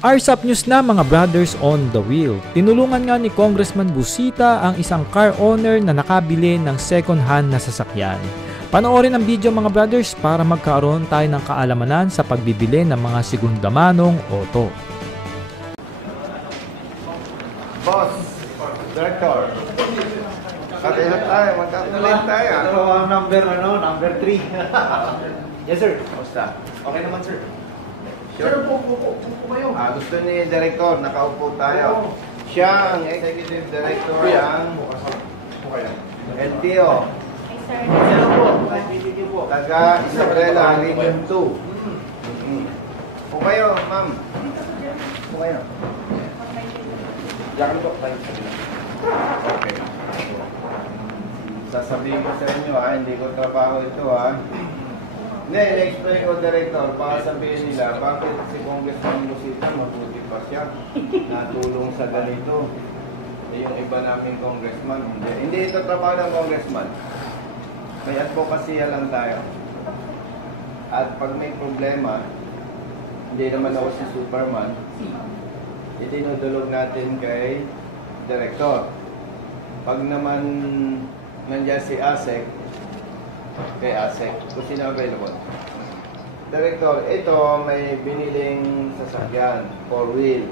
RSAP News na mga brothers on the wheel. Tinulungan nga ni Congressman Busita ang isang car owner na nakabili ng second hand na sasakyan. Panoorin ang video mga brothers para magkaroon tayo ng kaalamanan sa pagbibili ng mga segundamanong auto. Boss, Director, katihan tayo, magkatulit tayo. Number 3. Yes, sir. Kamusta? Okay naman, sir. Sure. Upo kayo. Gusto ni Director, nakaupo tayo. Siya ang Executive Director ng LTO. Taga Isabela, Region 2. Upo kayo, ma'am. Upo kayo. Diyan po tayo. Okay. Sasabihin ko sa inyo hindi ko trabaho ito Hindi, in-explain ko, Director, baka sabihin nila, bakit si Congressman Busita mabuti pa siya? Natulong sa ganito. Yung iba naming congressman, hindi ito trabaho ng congressman. May advocacy lang tayo. At pag may problema, hindi naman ako si Superman, itinudulog natin kay Director. Pag naman nandiyan si ASEC, kay ASEC, kung sino available. Director, ito may biniling sasakyan, 4-wheel.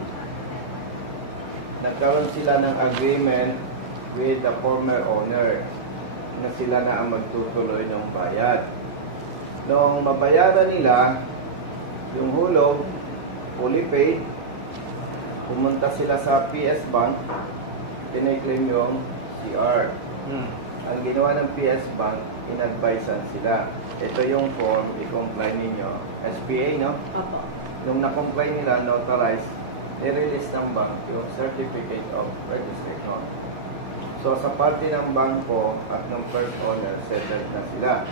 Nagkaroon sila ng agreement with the former owner na sila na ang magtutuloy ng bayad. Noong mabayaran nila, yung hulog, fully paid, pumunta sila sa PS Bank, pinay-claim yung CR. Ang ginawa ng PS Bank, in-advisean sila. Ito yung form, i-comply ninyo. SPA, no? Opo. Nung na-comply nila, notarized, i-release ng bank yung Certificate of Registration. So, sa parte ng bangko at ng first owner, settled na sila.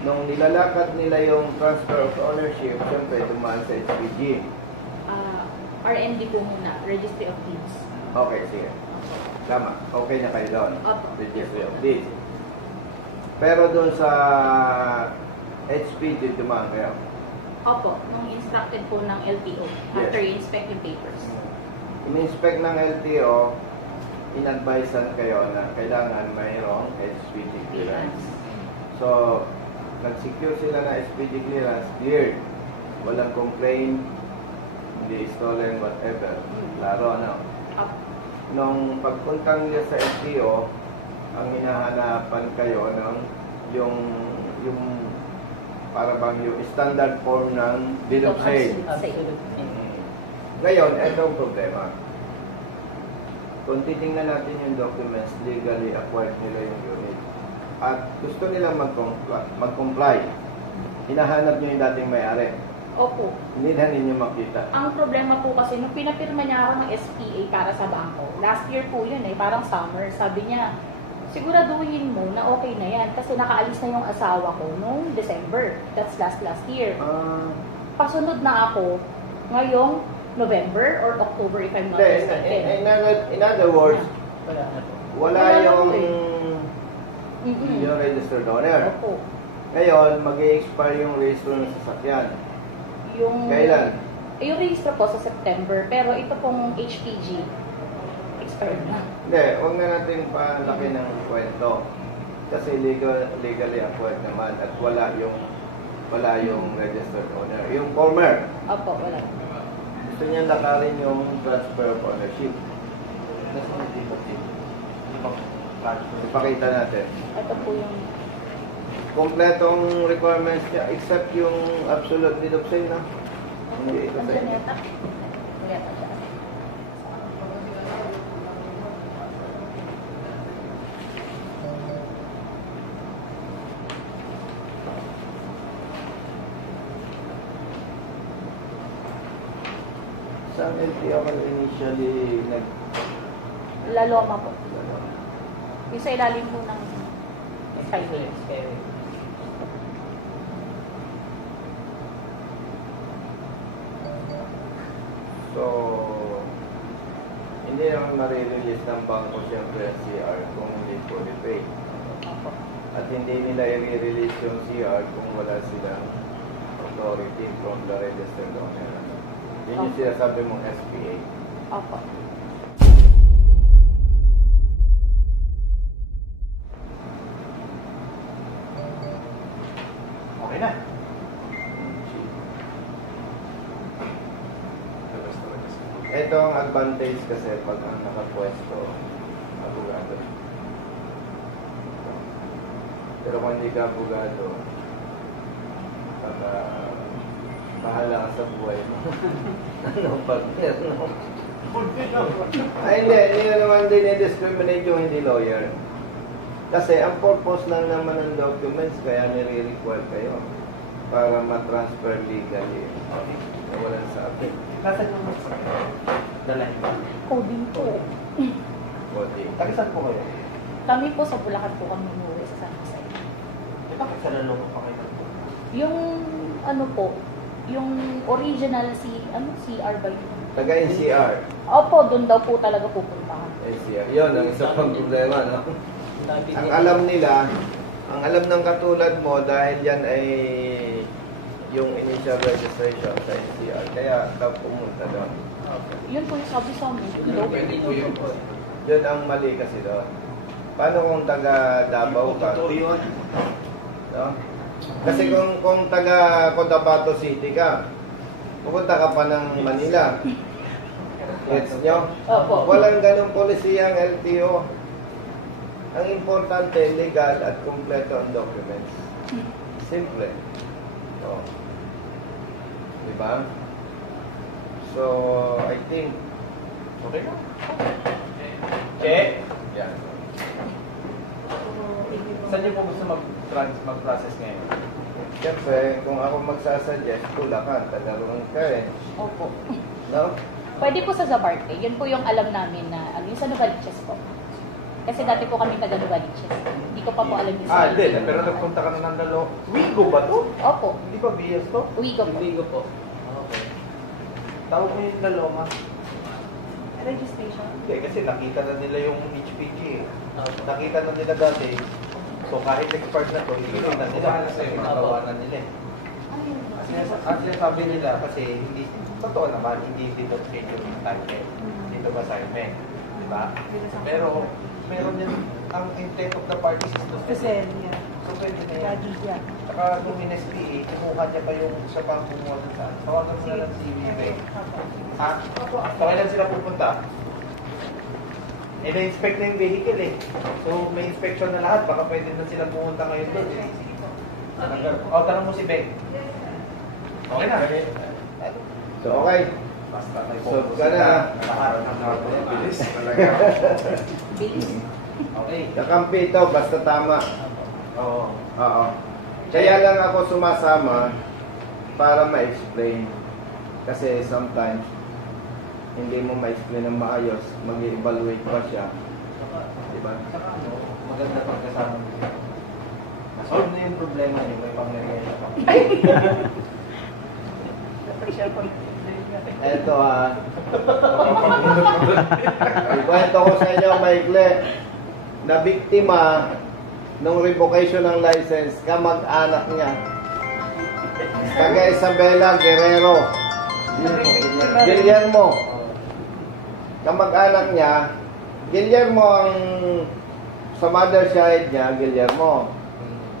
Nung nilalakad nila yung transfer of ownership, siyempre, dumaan sa HPG. RMD po muna, Registry of Deeds. Okay, sige. Tama. Okay na kayo doon. Opo. Registry of Deeds. Pero doon sa HPG, dumaan kayo. Opo, nung instructed po ng LTO after inspect yung papers. In-inspect ng LTO, in-advisean kayo na kailangan mayroong HPG clearance. So, nag-secure sila na HPG clearance, cleared. Walang complaint, hindi stolen, whatever. Klaro, ano? Opo. Nung pagpuntang niya sa LTO, ang hinahanapan kayo ng yung para bang yung standard form ng deed of sale. Ngayon, ito ang problema. Kung titingnan natin yung documents, legally acquired nila yung unit. At gusto nilang mag-comply. Hinahanap nyo yung dating may-ari. Opo. Hindi na ninyo makita. Ang problema po kasi, nung pinapirma niya ako ng SPA para sa bangko, last year po yun parang summer, sabi niya, siguraduhin mo na okay na yan kasi nakaalis na yung asawa ko noong December. That's last year. Pasunod na ako ngayong November or October if I'm not mistaken. In other words, wala yung registered owner. Opo. Ngayon, mag-i-expire yung register ng sasakyan. Kailan? Yung register po sa September, pero ito pong HPG, expired na. Hindi, huwag na natin palaki ng kwento. Kasi legally acquired naman at wala yung registered owner. Yung former. Opo, wala. Gusto niya lakarin yung transfer of ownership. Ipakita natin. Ito po yung Kompletong requirements niya except yung absolute deed of sale na. Hindi ito sa inyo. Saan LTO ka initially Laloma po. Yung sa ilalim po ng Skyway. So, hindi naman marirelease ng bangko siyempre ang CR kung hindi fully paid. At hindi nila i-release yung CR kung wala silang authority from the registered owner. Yun Yun yung sinasabi mong SPA. Opo. Okay na. Ito ang advantage kasi pag ang nakapwesto, abogado. Pero kung hindi ka abogado, baka bahala ka sa buhay mo. Ano partner, no? Ay, hindi naman dinidiscriminate yung hindi lawyer. Kasi ang purpose lang naman ng documents, kaya nire-require kayo para ma-transfer legally. Walang sabi. Nasaan yung dalay? Coding po. Coding. Tagisan po kayo? Kami po sa Bulacan po kami umuwi sa San Jose. Bakit sa lalo pa kayo? Yung ano po, yung original CR ba yun? Taga-NCR. Opo, doon daw po talaga pupuntahan. NCR. Yun, ang isa pang problema, no? Ang alam nila, ang alam ng katulad mo, dahil yan ay yung initial registration sa NCR. Kaya daw pumunta doon. Yun po yung sabi sa amin. Yun ang mali kasi doon. Paano kung taga Davao ka? Totoo yun. No? Kasi kung taga Cotabato City ka, pupunta ka pa ng Manila. Gets nyo? Opo. Walang ganong polisiya ang LTO. Ang importante, legal at kumpleto ang documents. Simple. So, diba? So, I think, Okay na. Check. yan. Saan niyo po gusto mag-process ngayon? Siyempre, kung ako magsasuggest, Bulacan, Tagarong ka eh. Opo. No? Pwede po sa Zabarte. Yun po yung alam namin na, yung sa Novaliches po. Kasi dati po kami taga Novaliches. Hindi ko pa po alam yung sa Hindi. Pero nagpunta ka na ng Lalo. Wigo ba to? Opo. Hindi pa BS to? Uwigo po. Wigo po. Okay. Tawag mo yung Laloma. Registration? Hindi, kasi nakita na nila yung HPG eh. Nakita na nila dati. So kahit expired na to, ituloy na nila. Kasi magawa na nila eh. At sinasabi nila kasi hindi, totoo naman, hindi dito schedule yung time eh. Dito ba assignment? Diba? Pero meron yan, ang intent of the parties is to sell. So pwede na yan. Saka nung in-SPA, kumuha niya pa yung siya pang kumuha dun saan. Tawagan mo na lang si Vive. Ha? So kailan sila pupunta? Eh, na-inspect na yung vehicle eh. So may inspection na lahat, baka pwede na sila pumunta ngayon doon eh. O, tanong mo si Beng. Okay na. So, okay. Basta may So, focus ka na. Lahat ng mga bilis talaga. Bilis. Okay. Kakampi ito, basta tama. Oo. Oo. Kaya lang ako sumasama para ma-explain. Kasi sometimes, hindi mo ma-explain ng maayos, mag-evaluate pa siya. Diba? Saka ano, maganda pagkasama mo. Solve na yung problema niyo, may pangyayayan pa. Eto ikwento ko sa inyo, maikli, na biktima ng revocation ng license, kamag-anak niya. Taga Isabela Guerrero. Guillermo. Kamag-anak niya, Guillermo ang sa mother side niya, Guillermo.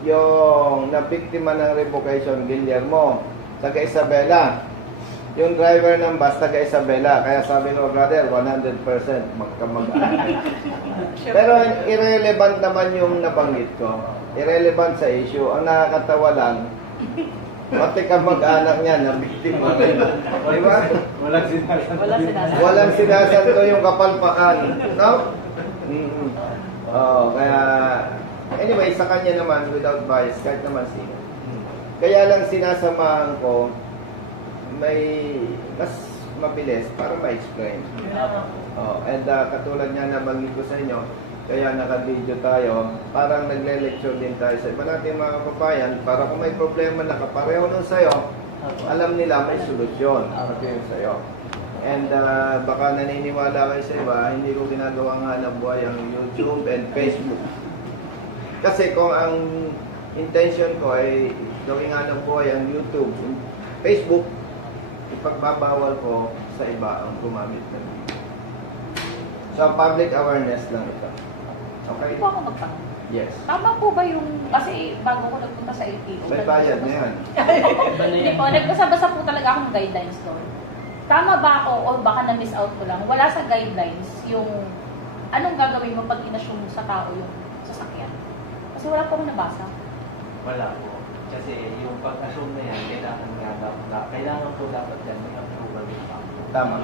Yung nabiktima ng revocation, Guillermo. Taga Isabela. Yung driver ng bus, taga Isabela. Kaya sabi no, brother, 100% magkamag-anak. Pero irrelevant naman yung nabanggit ko. Irrelevant sa issue. Ang nakakatawa lang, pati kamag-anak niya na biktima rin. Diba? Walang sinasabi. Walang sinasanto yung kapalpakan. No? Kaya, anyway, sa kanya naman, without bias, kahit naman sino. Kaya lang sinasamahan ko, may mas mabilis para ma-explain. And katulad nga nabanggit ko sa inyo, kaya naka-video tayo, parang nagle-lecture din tayo sa iba natin mga kababayan, para kung may problema na kapareho nun sa'yo, alam nila may solusyon yung sa'yo. And baka naniniwala kayo sa iba, hindi ko ginagawang hanap buhay ang YouTube and Facebook. Kasi kung ang intention ko ay gawing hanap buhay ang YouTube, Facebook, ipagbabawal ko sa iba ang gumamit ng video. So, public awareness lang ito. Okay? Hindi po ako magtanong. Yes. Tama po ba yung, kasi bago ko nagpunta sa LTO. May bayad na yan. Hindi po, nagbasa-basa po talaga ako ng guidelines doon. Tama ba ako o baka na-miss out ko lang, wala sa guidelines yung anong gagawin mo pag inassume mo sa tao yung sasakyan? Kasi wala po ako nabasa. Wala po. Kasi yung pag-assume na yan, kailangan po dapat yan may approval yung banko. Tama.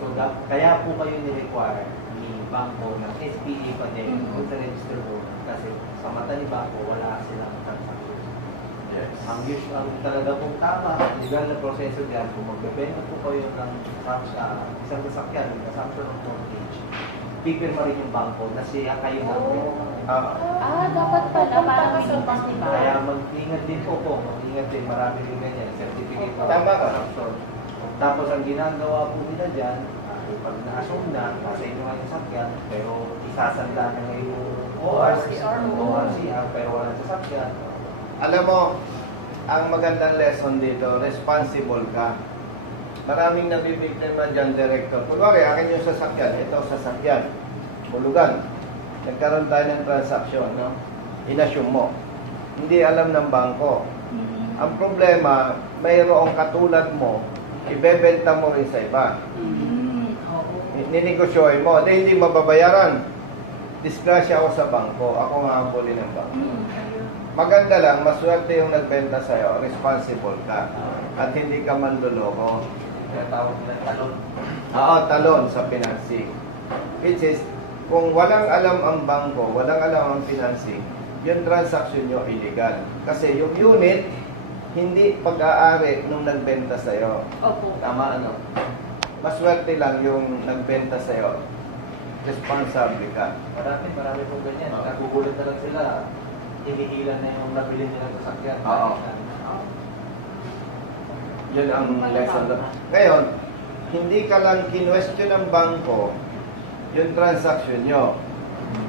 So, kaya po kayo ni-require ni banko ng SPA pa din kung sa register mo. Kasi sa mata ni banko, wala silang transaction. Yes. Ang talaga pong tama, legal na proseso dyan, kung magbebenta po kayo ng isang sasakyan, ng assumption of mortgage, pipirma rin yung banko na siya kayo na Dapat pala, parang minipas, di ba? Kaya mag-ingat din po. Mag-ingat din, marami rin ganyan. Certificate of Tama ka. assumption. Tapos ang ginagawa po nila dyan, pag na-assume na, nasa inyo nga yung sasakyan, pero isasanda na ngayon yung ORCR, pero walang sasakyan. Alam mo, ang magandang lesson dito, responsible ka. Maraming nabibiktima dyan, director. Kunwari, akin yung sasakyan, ito sasakyan, bulugan. Nagkaroon tayo ng transaction, no? Inassume mo. Hindi alam ng bangko. Ang problema, mayroong katulad mo, ibebenta mo rin sa iba. Ninegosyoin mo, hindi mababayaran. Disgrasya ako sa bangko, ako nga ang huli ng bangko. Maganda lang, maswerte yung nagbenta sa'yo, responsible ka. At hindi ka manloloko. Tawag nila talon. Oo, talon sa financing. Which is, kung walang alam ang bangko, walang alam ang financing, yung transaction nyo illegal. Kasi yung unit, hindi pag-aari nung nagbenta sa'yo. Opo. Tama, ano? Maswerte lang yung nagbenta sa'yo. Responsable ka. Marami po ganyan. Nagugulat na lang sila. Hinihilan na yung nabili nila sa sasakyan. Oo. Yun ang lesson. Ngayon, hindi ka lang kinwestiyon ng bangko yung transaction nyo.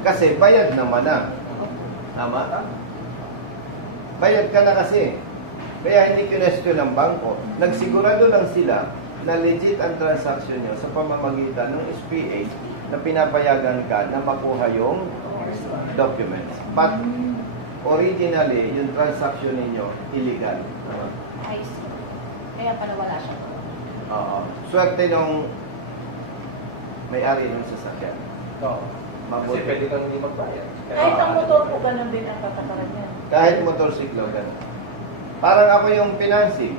Kasi bayad naman na. Tama? Bayad ka na kasi. Kaya hindi kinwestiyon ng bangko. Nagsigurado lang sila na legit ang transaction nyo sa pamamagitan ng SPA na pinapayagan ka na makuha yung documents. But originally, yung transaction ninyo, illegal. I see. Kaya pala wala siya. Oo. Swerte nung may-ari ng sasakyan. Oo. Kasi pwede kang hindi magbayad. Kahit ang motor po, ganun din ang katakaran yan. Kahit motorsiklo, ganun. Parang ako yung financing.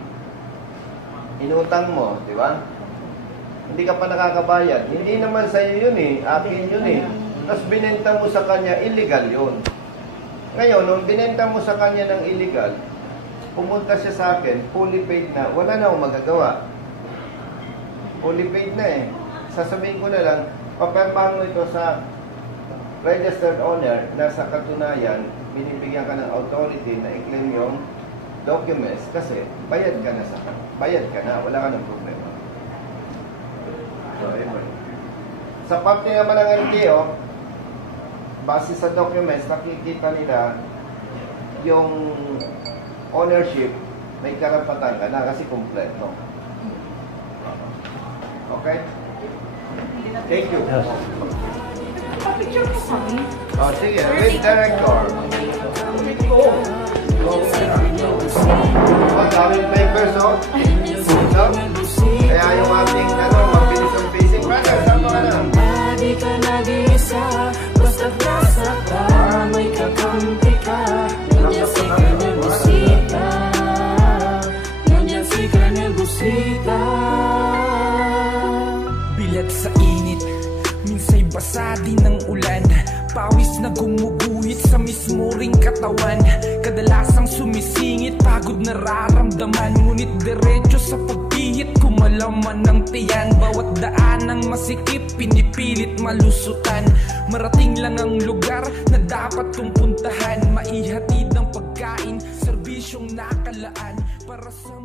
Inutang mo, di ba? Hindi ka pa nakakabayad. Hindi naman sa'yo yun eh. Akin yun eh. Tapos binenta mo sa kanya, illegal yun. Ngayon, nung binenta mo sa kanya ng illegal, pumunta siya sa akin, fully paid na, wala na akong magagawa. Fully paid na eh. Sasabihin ko na lang, papirmahan mo ito sa registered owner na sa katunayan, binibigyan ka ng authority na i-claim yung documents kasi bayad ka na bayad ka na, wala ka ng problema. So, anyway. Sa parte naman ng LTO, base sa documents, nakikita nila yung ownership, may karapatan ka na kasi kompleto. Okay? Thank you. Papicture ko kami. Oh, sige. With director. Daming papers, oh. No? Kaya yung ating, mabilis ang basic. Brother, saan ka na? Di ka nag-iisa, basta't nasa ka, may kakampi ka. Nandiyan si Colonel Busita, nandiyan si Colonel Busita. Bilat sa init, minsa'y basa din ng ulan. Pawis na gumuguhit sa mismo ring katawan. Kadalasang sumisingit, pagod nararamdaman. Ngunit diretso sa pagpihit, kumalaman ng tiyan. Bawat daan ng masikip, pinipilit malusutan. Marating lang ang lugar na dapat kong puntahan. Maihatid ang pagkain, serbisyong nakalaan para sa